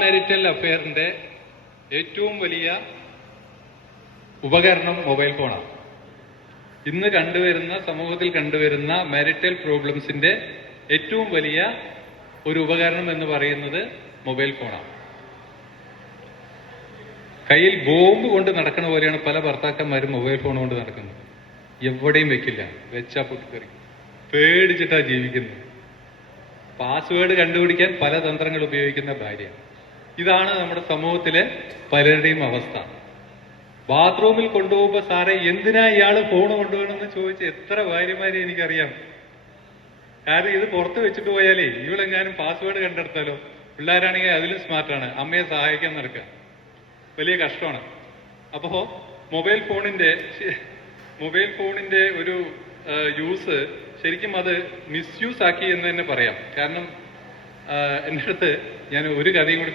Marital അഫെയറിന്റെ ഏറ്റവും വലിയ ഉപകരണം മൊബൈൽ ഫോണാണ്. ഇന്ന് സമൂഹത്തിൽ കണ്ടുവരുന്ന മാരിറ്റൽ പ്രോബ്ലംസിന്റെ ഏറ്റവും വലിയ ഒരു ഉപകരണം എന്ന് പറയുന്നത് മൊബൈൽ ഫോണാണ്. കയ്യിൽ ബോംബ് കൊണ്ട് നടക്കുന്ന പോലെയാണ് പല ഭർത്താക്കന്മാരും മൊബൈൽ ഫോൺ കൊണ്ട് നടക്കുന്നത്. എവിടെയും വെക്കില്ല, വെച്ചാ പൊട്ടിക്കറി, പേടിച്ചിട്ടാ ജീവിക്കുന്നത്. പാസ്വേഡ് കണ്ടുപിടിക്കാൻ പല തന്ത്രങ്ങൾ ഉപയോഗിക്കുന്ന ഭാര്യ. ഇതാണ് നമ്മുടെ സമൂഹത്തിലെ പലരുടെയും അവസ്ഥ. ബാത്റൂമിൽ കൊണ്ടുപോകുമ്പോ സാറേ എന്തിനാ ഇയാള് ഫോൺ കൊണ്ടുപോകണമെന്ന് ചോദിച്ച് എത്ര ഭാര്യമാരെ എനിക്കറിയാം. കാരണം ഇത് പുറത്ത് വെച്ചിട്ട് പോയാലേ ഇവളെങ്ങാനും പാസ്വേഡ് കണ്ടെടുത്താലോ. പിള്ളേരാണെങ്കിൽ അതിലും സ്മാർട്ടാണ്, അമ്മയെ സഹായിക്കാൻ നടക്കുക. വലിയ കഷ്ടമാണ്. അപ്പോ മൊബൈൽ ഫോണിന്റെ ഒരു യൂസ് ശരിക്കും അത് മിസ്യൂസ് ആക്കി എന്ന് തന്നെ പറയാം. കാരണം എൻ്റെ അടുത്ത് ഞാൻ ഒരു കഥയും കൂടി